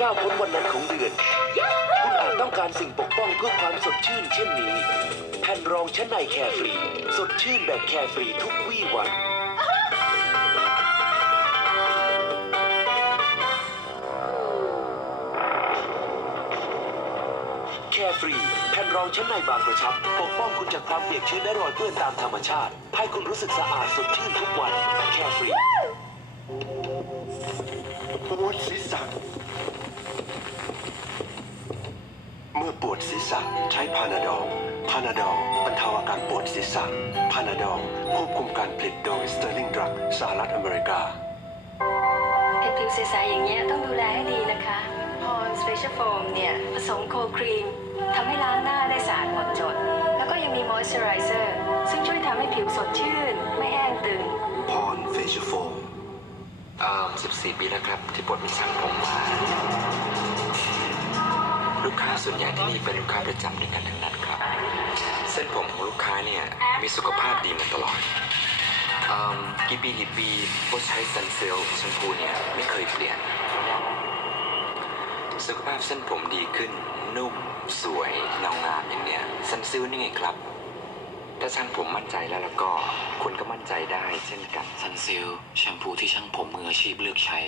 ก้าวพ้นวันนั้นของเดือน คุณอาจต้องการสิ่งปกป้องเพื่อความสดชื่นเช่นนี้ แผ่นรองชั้นในแคร์ฟรี สดชื่นแบบแคร์ฟรีทุกวี่วันแคร์ฟรีแผ่นรองชั้นในบางกระชับ ปกป้องคุณจากความเปียกชื้นและรอยเปื้อนตามธรรมชาติ ให้คุณรู้สึกสะอาดสดชื่นทุกวันแคร์ฟรีปวดศีรษะ มื่อปวดศีรษะใช้พานาดอลพานาดอลบรรเทาอาการปวดศีรษะพานาดอลควบคุมการผลิตโดยสเตอร์ลิงดรักสหรัฐอเมริกาเป็นผิวใสๆอย่างเงี้ยต้องดูแลให้ดีนะคะพอนสเปเชียลโฟมเนี่ยผสมโคครีมทำให้ล้างหน้าได้สะอาดหมดจด แล้วก็ยังมีมอยส์เจอไรเซอร์ซึ่งช่วยทำให้ผิวสดชื่น ไม่แห้งตึงพรเฟชโฟมอ่า14 ปีแล้วครับ ที่ปลดเป็นช่างผมมา ลูกค้าส่วนใหญ่ที่นี่เป็นลูกค้าประจำด้วยกันทั้งนั้นครับ เส้นผมของลูกค้าเนี่ยมีสุขภาพดีมาตลอดอืมกี่ปีกี่ปีก็ใช้ซันเซลแชมพูเนี่ยไม่เคยเปลี่ยน สุขภาพเส้นผมดีขึ้น นุ่ม สวยเงางามอย่างเนี้ยซันซิลนี่ไงครับ ถ้าช่างผมมั่นใจแล้วแล้วก็คุณก็มั่นใจได้เช่นกัน ซันซิลแชมพูที่ช่างผมมืออาชีพเลือกใช้